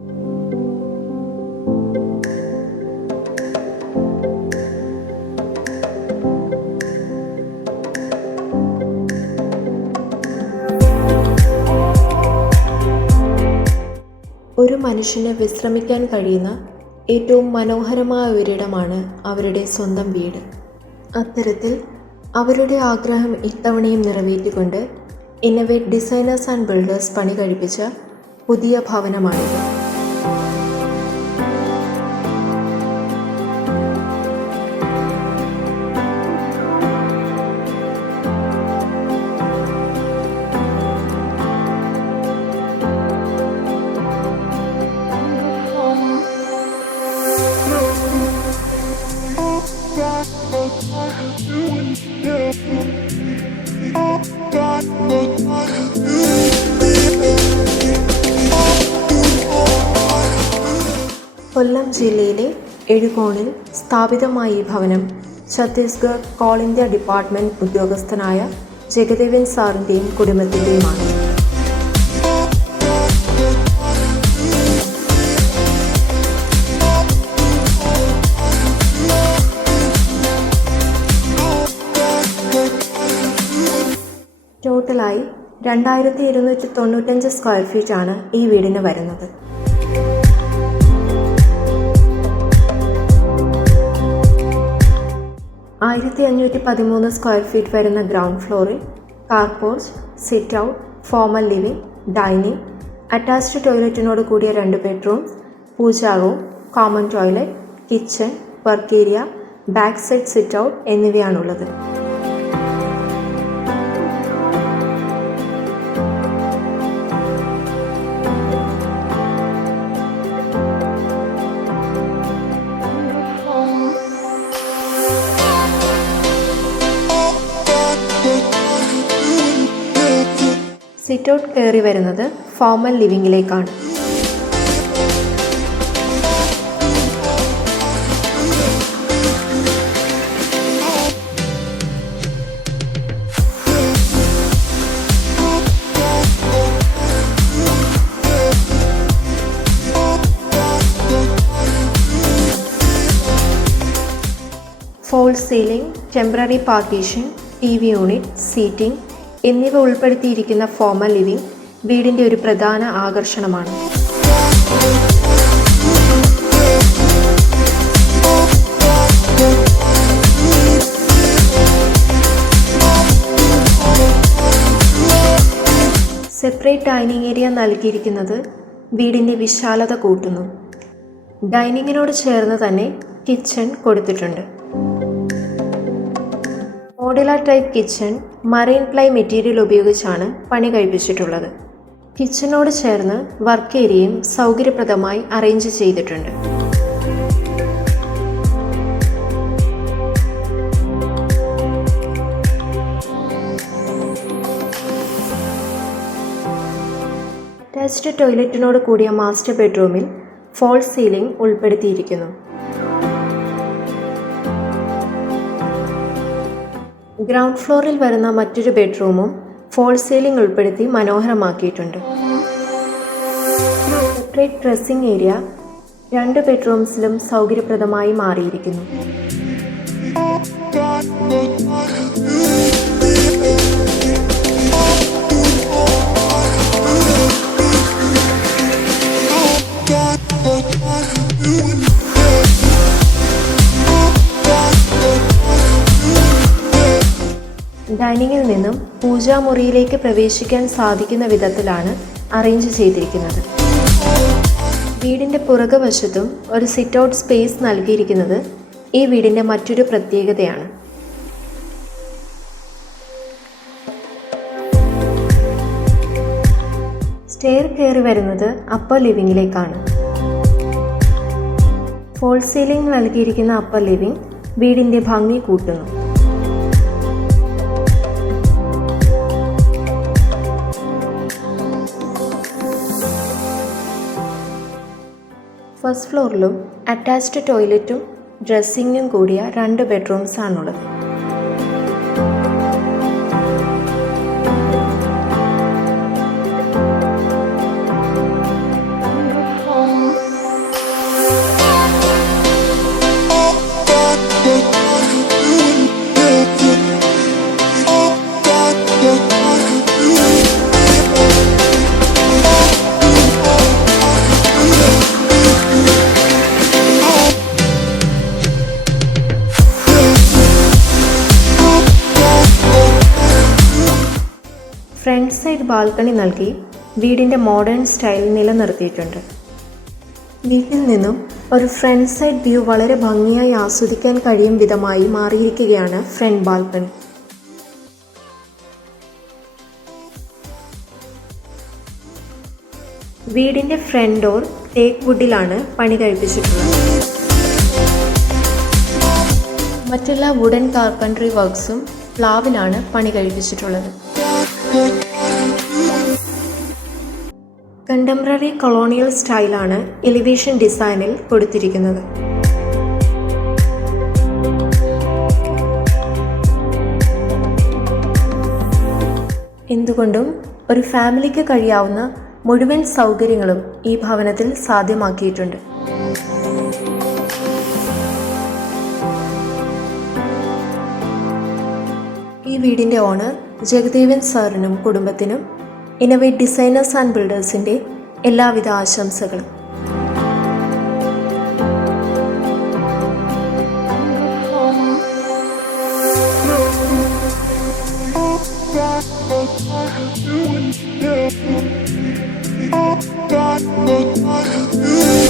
ഒരു മനുഷ്യന് വിശ്രമിക്കാൻ കഴിയുന്ന ഏറ്റവും മനോഹരമായ ഒരിടമാണ് അവരുടെ സ്വന്തം വീട്. അത്തരത്തിൽ അവരുടെ ആഗ്രഹം ഇത്തവണയും നിറവേറ്റിക്കൊണ്ട് ഇന്നവേറ്റ് ഡിസൈനേഴ്സ് ആൻഡ് ബിൽഡേഴ്സ് പണി കഴിപ്പിച്ച പുതിയ ഭവനമാണിത്. കൊല്ലം ജില്ലയിലെ എഴുകോണിൽ സ്ഥാപിതമായ ഈ ഭവനം ഛത്തീസ്ഗഡ് കോൾ ഇന്ത്യ ഡിപ്പാർട്ട്മെൻറ്റ് ഉദ്യോഗസ്ഥനായ ജഗദേവൻ സാറിൻ്റെയും കുടുംബത്തിൻ്റെയുമാണ്. ടോട്ടലായി 2295 സ്ക്വയർ ഫീറ്റാണ് ഈ വീടിന് വരുന്നത്. (1513) സ്ക്വയർ ഫീറ്റ് വരുന്ന ഗ്രൗണ്ട് ഫ്ലോറിൽ car porch, sit out, formal living, dining, attached ടോയ്ലറ്റിനോട് കൂടിയ 2 bedrooms, pooja room, common toilet, kitchen, work area, back side sit out എന്നിവയാണുള്ളത്. സിറ്റ് ഔട്ട് കയറി വരുന്നത് ഫോമൽ ലിവിങ്ങിലേക്കാണ്. False ceiling, temporary partition, TV unit, seating എന്നിവ ഉൾപ്പെടുത്തിയിരിക്കുന്ന ഫോമൽ ലിവിംഗ് വീടിൻ്റെ ഒരു പ്രധാന ആകർഷണമാണ്. സെപ്പറേറ്റ് ഡൈനിങ് ഏരിയ നൽകിയിരിക്കുന്നത് വീടിൻ്റെ വിശാലത കൂട്ടുന്നു. ഡൈനിങ്ങിനോട് ചേർന്ന് തന്നെ കിച്ചൺ കൊടുത്തിട്ടുണ്ട്. Modular type kitchen marine ply material ഉപയോഗിച്ചാണ് പണി കഴിപ്പിച്ചിട്ടുള്ളത്. കിച്ചണോട് ചേർന്ന് വർക്ക് ഏരിയയും സൗകര്യപ്രദമായി അറേഞ്ച് ചെയ്തിട്ടുണ്ട്. അറ്റാച്ച്ഡ് ടോയ്ലറ്റിനോട് കൂടിയ മാസ്റ്റർ ബെഡ്റൂമിൽ ഫോൾ സീലിംഗ് ഉൾപ്പെടുത്തിയിരിക്കുന്നു. ഗ്രൗണ്ട് ഫ്ലോറിൽ വരുന്ന മറ്റൊരു ബെഡ്റൂമും ഫോൾ സീലിംഗ് ഉൾപ്പെടുത്തി മനോഹരമാക്കിയിട്ടുണ്ട്. സെപ്പറേറ്റ് ഡ്രസ്സിംഗ് ഏരിയ 2 ബെഡ്റൂംസിലും സൗകര്യപ്രദമായി മാറിയിരിക്കുന്നു. ഡൈനിങ്ങിൽ നിന്നും പൂജാമുറിയിലേക്ക് പ്രവേശിക്കാൻ സാധിക്കുന്ന വിധത്തിലാണ് അറേഞ്ച് ചെയ്തിരിക്കുന്നത്. വീടിൻ്റെ പുറകുവശത്തും ഒരു സിറ്റ് ഔട്ട് സ്പേസ് നൽകിയിരിക്കുന്നത് ഈ വീടിൻ്റെ മറ്റൊരു പ്രത്യേകതയാണ്. സ്റ്റെയർ കയറി വരുന്നത് അപ്പർ ലിവിങ്ങിലേക്കാണ്. ഫോൾ സീലിംഗ് നൽകിയിരിക്കുന്ന അപ്പർ ലിവിംഗ് വീടിൻ്റെ ഭംഗി കൂട്ടുന്നു. ഫസ്റ്റ് ഫ്ലോറിലും അറ്റാച്ച്ഡ് ടോയ്ലറ്റും ഡ്രസ്സിങ്ങും കൂടിയ 2 ബെഡ്റൂംസാണുള്ളത്. ഫ്രണ്ട് സൈഡ് ബാൽക്കണി നൽകി വീടിൻ്റെ മോഡേൺ സ്റ്റൈൽ നിലനിർത്തിയിട്ടുണ്ട്. വീട്ടിൽ നിന്നും ഒരു ഫ്രണ്ട് സൈഡ് വ്യൂ വളരെ ഭംഗിയായി ആസ്വദിക്കാൻ കഴിയും വിധമായി മാറിയിരിക്കുകയാണ് ഫ്രണ്ട് ബാൽക്കണി. വീടിൻ്റെ ഫ്രണ്ട് ഡോർ തേക്ക് വുഡിലാണ് പണി കഴിപ്പിച്ചിട്ടുള്ളത്. മറ്റെല്ലാ വുഡൻ കാർപ്പൻട്രി വർക്ക്സും പ്ലാവിലാണ് പണി കഴിപ്പിച്ചിട്ടുള്ളത്. കണ്ടംപററി കൊളോണിയൽ സ്റ്റൈലാണ് എലിവേഷൻ ഡിസൈനിൽ കൊടുത്തിരിക്കുന്നത്. എന്തുകൊണ്ടും ഒരു ഫാമിലിക്ക് കഴിയാവുന്ന മുഴുവൻ സൗകര്യങ്ങളും ഈ ഭവനത്തിൽ സാധ്യമാക്കിയിട്ടുണ്ട്. ഈ വീടിൻ്റെ ഓണർ ജഗദേവൻ സാറിനും കുടുംബത്തിനും ഇന്നോവേറ്റ് ഡിസൈനേഴ്സ് ആൻഡ് ബിൽഡേഴ്സിൻ്റെ എല്ലാവിധ ആശംസകളും. God,